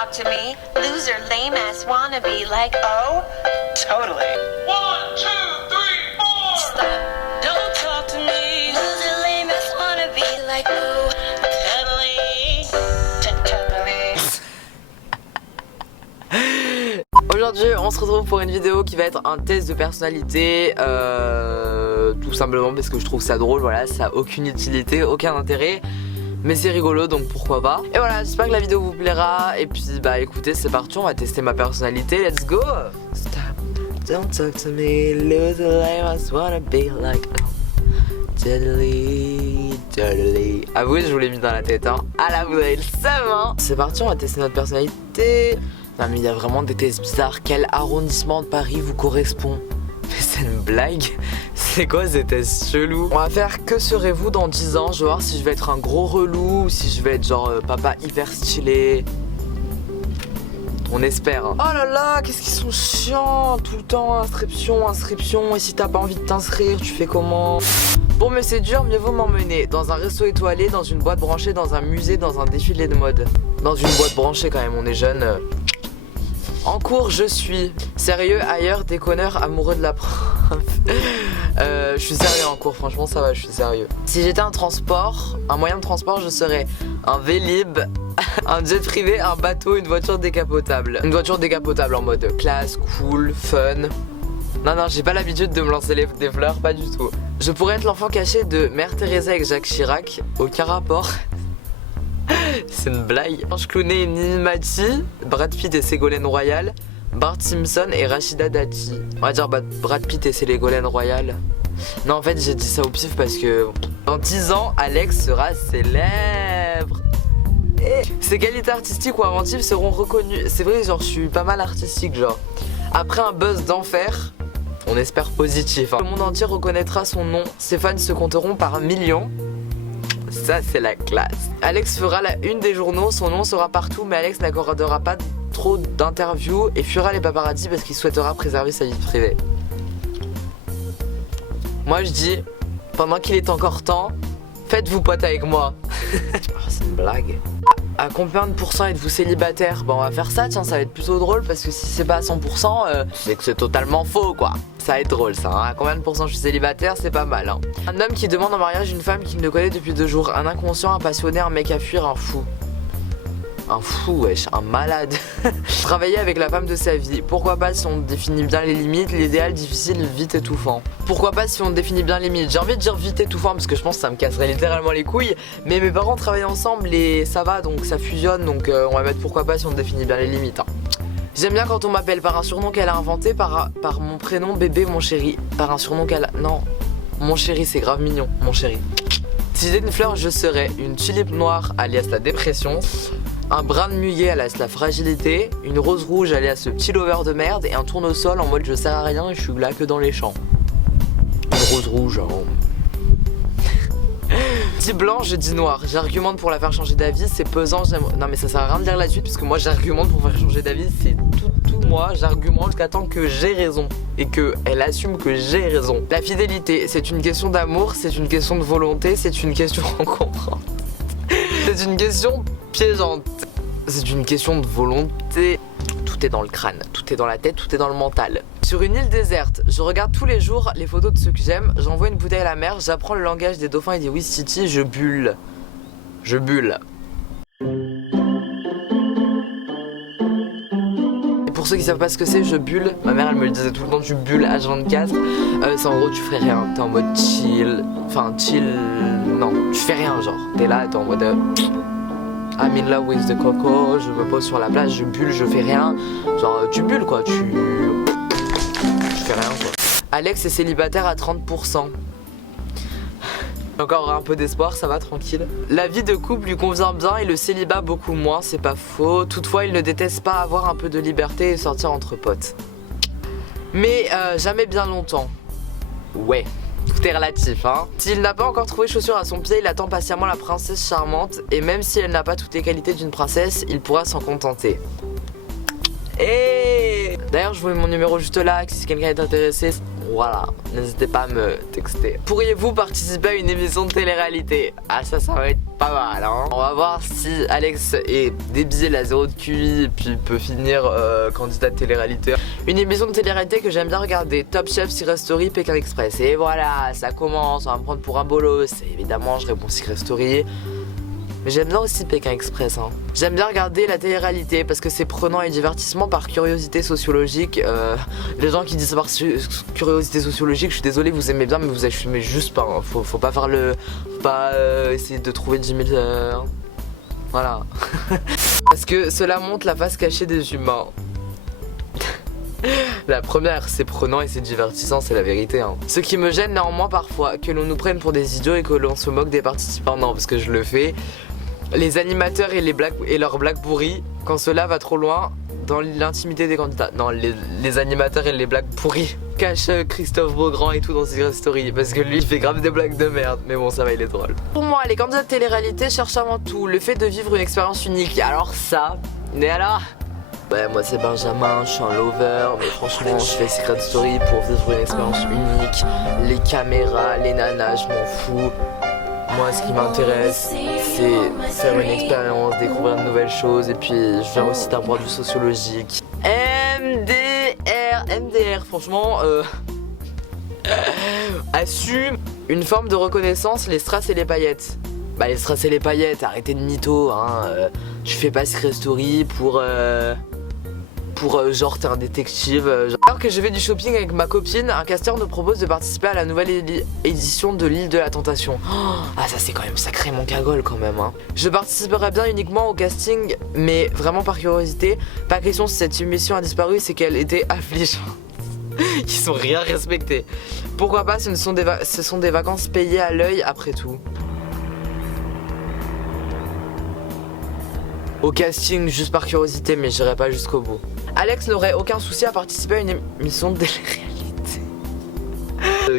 talk to me. Loser, lame ass wannabe like oh. Totally. 1, 2, 3, 4. Stop. Don't talk to me. Loser, lame ass wannabe like oh. Totally. Aujourd'hui on se retrouve pour une vidéo qui va être un test de personnalité, tout simplement parce que je trouve ça drôle, voilà, ça a aucune utilité, aucun intérêt, mais c'est rigolo donc pourquoi pas. Et voilà, j'espère que la vidéo vous plaira, et puis bah écoutez, c'est parti, on va tester ma personnalité, let's go. Stop, don't talk to me, loser lame, I just wanna be like totally, totally. Avouez, je vous l'ai mis dans la tête, hein. Ah là, vous avez le seum, hein. C'est parti, on va tester notre personnalité. Non mais il y a vraiment des tests bizarres. Quel arrondissement de Paris vous correspond? Mais c'est une blague. C'est quoi ces tests chelous? On va faire que serez-vous dans 10 ans. Je vais voir si je vais être un gros relou ou si je vais être genre papa hyper stylé. On espère, hein. Oh là là, qu'est-ce qu'ils sont chiants. Tout le temps, inscription, inscription. Et si t'as pas envie de t'inscrire, tu fais comment? Bon mais c'est dur, mieux vaut m'emmener dans un resto étoilé, dans une boîte branchée, dans un musée, dans un défilé de mode. Dans une boîte branchée quand même, on est jeune. En cours, je suis sérieux, ailleurs, déconneur, amoureux de la prof. Je suis sérieux en cours, franchement ça va, je suis sérieux. Si j'étais un transport, un moyen de transport, je serais un Vélib, un jet privé, un bateau, une voiture décapotable. Une voiture décapotable en mode classe, cool, fun. Non, j'ai pas l'habitude de me lancer des fleurs, pas du tout. Je pourrais être l'enfant caché de Mère Teresa avec Jacques Chirac, aucun rapport. C'est une blague. Je clownais Mimati, Brad Pitt et Ségolène Royal, Bart Simpson et Rachida Dati. On va dire Brad Pitt et Ségolène Royal. Non, en fait, j'ai dit ça au pif parce que dans 10 ans, Alex sera célèbre. Et ses qualités artistiques ou inventives seront reconnues. C'est vrai, genre, je suis pas mal artistique, genre. Après un buzz d'enfer, on espère positif, hein. Le monde entier reconnaîtra son nom. Ses fans se compteront par millions. Ça c'est la classe. Alex fera la une des journaux, son nom sera partout, mais Alex n'accordera pas trop d'interviews et fuira les paparazzis parce qu'il souhaitera préserver sa vie privée. Moi je dis, pendant qu'il est encore temps, faites-vous pote avec moi. Oh, c'est une blague. À combien de pourcents êtes-vous célibataire? Bon on va faire ça, tiens, ça va être plutôt drôle parce que si c'est pas à 100%, c'est que c'est totalement faux quoi. Ça va être drôle ça, hein. À combien de pourcents je suis célibataire, c'est pas mal, hein. Un homme qui demande en mariage une femme qu'il ne connaît depuis 2 jours. Un inconscient, un passionné, un mec à fuir, un fou. Un fou, wesh, un malade. Travailler avec la femme de sa vie. Pourquoi pas si on définit bien les limites, l'idéal, difficile, vite étouffant. Pourquoi pas si on définit bien les limites. J'ai envie de dire vite étouffant parce que je pense que ça me casserait littéralement les couilles. Mais mes parents travaillent ensemble et ça va, donc ça fusionne. Donc on va mettre pourquoi pas si on définit bien les limites, hein. J'aime bien quand on m'appelle par un surnom qu'elle a inventé, par mon prénom bébé, mon chéri. Par un surnom qu'elle a... Non, mon chéri, c'est grave mignon, mon chéri. Si j'étais une fleur, je serais une tulipe noire, alias la dépression. Un brin de muguet alias la fragilité, une rose rouge alias le petit lover de merde et un tournesol en mode je sers à rien et je suis là que dans les champs. Une rose rouge, hein. Dis blanc, je dis noir. J'argumente pour la faire changer d'avis, c'est pesant. Non mais ça sert à rien de lire la suite parce que moi j'argumente pour faire changer d'avis, c'est tout moi. J'argumente jusqu'à temps que j'ai raison et qu'elle assume que j'ai raison. La fidélité, c'est une question d'amour, c'est une question de volonté, c'est une question encombrante. C'est une question piégeante. C'est une question de volonté. Tout est dans le crâne, tout est dans la tête, tout est dans le mental. Sur une île déserte, je regarde tous les jours les photos de ceux que j'aime, j'envoie une bouteille à la mer, j'apprends le langage des dauphins et des Ouistiti, je bulle. Je bulle. Et pour ceux qui savent pas ce que c'est, je bulle. Ma mère elle me le disait tout le temps, tu bulles H24. C'est en gros tu ferais rien, t'es en mode chill. Enfin chill, non, tu fais rien genre. T'es là, t'es en mode... I'm in love with the coco, je me pose sur la plage, je bulle, je fais rien. Genre tu bulles quoi, tu fais rien quoi. Alex est célibataire à 30%. Encore un peu d'espoir, ça va, tranquille. La vie de couple lui convient bien et le célibat beaucoup moins, c'est pas faux. Toutefois, il ne déteste pas avoir un peu de liberté et sortir entre potes. Mais jamais bien longtemps. Ouais. Tout est relatif, hein. S'il n'a pas encore trouvé chaussure à son pied, il attend patiemment la princesse charmante. Et même si elle n'a pas toutes les qualités d'une princesse, il pourra s'en contenter. Et d'ailleurs, je vous mets mon numéro juste là, si quelqu'un est intéressé. Voilà, n'hésitez pas à me texter. Pourriez-vous participer à une émission de télé-réalité? Ah ça va être pas mal hein. On va voir si Alex est débile à 0 de QI et puis peut finir candidat de télé-réalité. Une émission de télé-réalité que j'aime bien regarder, Top Chef, Secret Story, Pékin Express. Et voilà, ça commence, on va me prendre pour un bolos. Évidemment je réponds Secret Story. Mais j'aime bien aussi Pékin Express hein. J'aime bien regarder la télé-réalité parce que c'est prenant et divertissement par curiosité sociologique. Les gens qui disent par curiosité sociologique, je suis désolé, vous aimez bien mais vous assumez juste pas hein. Faut pas faire le... Faut pas essayer de trouver 10 000... Voilà. Parce que cela montre la face cachée des humains. La première, c'est prenant et c'est divertissant, c'est la vérité hein. Ce qui me gêne néanmoins parfois, que l'on nous prenne pour des idiots et que l'on se moque des participants. Non, parce que je le fais. Les animateurs et leurs blagues pourries, quand cela va trop loin dans l'intimité des candidats. Non, les animateurs et les blagues pourries cachent Christophe Beaugrand et tout dans Secret Story. Parce que lui, il fait grave des blagues de merde. Mais bon, ça va, il est drôle. Pour moi, les candidats de télé-réalité cherchent avant tout le fait de vivre une expérience unique. Alors ça, mais alors... Ouais, moi c'est Benjamin, je suis un lover, mais franchement je fais Secret Story pour vivre une expérience unique. Les caméras, les nanas, je m'en fous. Moi ce qui m'intéresse c'est faire une expérience, découvrir de nouvelles choses et puis je viens aussi d'un point de vue sociologique. MDR, franchement assume une forme de reconnaissance, les strass et les paillettes. Bah les strass et les paillettes, arrêtez de mytho hein. Je fais pas Secret Story pour genre t'es un détective Alors que je vais du shopping avec ma copine, un casteur nous propose de participer à la nouvelle édition de l'île de la tentation. Ah ça c'est quand même sacré mon cagole quand même hein. Je participerai bien uniquement au casting mais vraiment par curiosité. Pas question si cette émission a disparu, c'est qu'elle était affligeante. Ils sont rien respectés. Pourquoi pas, ce sont des vacances payées à l'œil après tout. Au casting juste par curiosité mais j'irai pas jusqu'au bout. Alex n'aurait aucun souci à participer à une émission de télé-réalité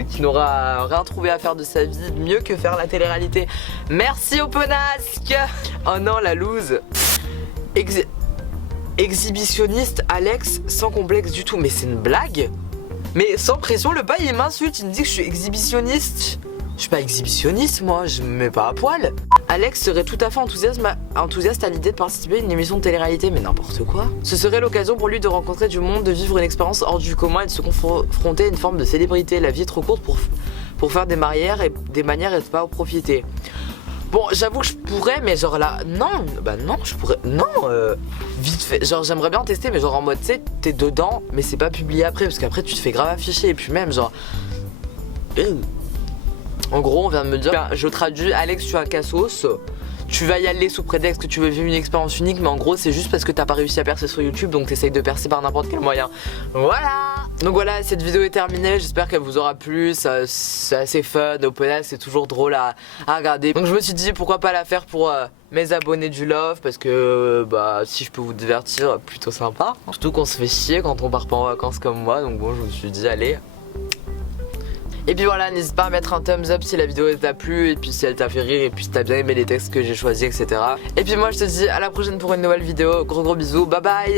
qui n'aura rien trouvé à faire de sa vie mieux que faire la télé-réalité. Merci Openasque. Oh non la loose. Exhibitionniste Alex sans complexe du tout. Mais c'est une blague. Mais sans pression le bail il m'insulte. Il me dit que je suis exhibitionniste. Je suis pas exhibitionniste moi, je me mets pas à poil. Alex serait tout à fait enthousiaste à l'idée de participer à une émission de télé-réalité, mais n'importe quoi. Ce serait l'occasion pour lui de rencontrer du monde, de vivre une expérience hors du commun et de se confronter à une forme de célébrité. La vie est trop courte pour faire des manières et de pas en profiter. Bon, j'avoue que je pourrais, mais genre là, non, bah non, je pourrais, non, vite fait, genre j'aimerais bien tester, mais genre en mode, tu sais, t'es dedans, mais c'est pas publié après, parce qu'après tu te fais grave afficher, et puis même genre... En gros, on vient de me dire, je traduis, Alex, tu as Cassos, tu vas y aller sous prétexte que tu veux vivre une expérience unique, mais en gros, c'est juste parce que t'as pas réussi à percer sur YouTube, donc t'essayes de percer par n'importe quel moyen. Voilà. Donc voilà, cette vidéo est terminée, j'espère qu'elle vous aura plu, c'est assez fun, OpenAS, c'est toujours drôle à regarder. Donc je me suis dit, pourquoi pas la faire pour mes abonnés du Love, parce que bah si je peux vous divertir, plutôt sympa. Surtout qu'on se fait chier quand on part pas en vacances comme moi, donc bon, je me suis dit, allez... Et puis voilà, n'hésite pas à mettre un thumbs up si la vidéo t'a plu et puis si elle t'a fait rire et puis si t'as bien aimé les textes que j'ai choisis, etc. Et puis moi je te dis à la prochaine pour une nouvelle vidéo, gros bisous, bye bye.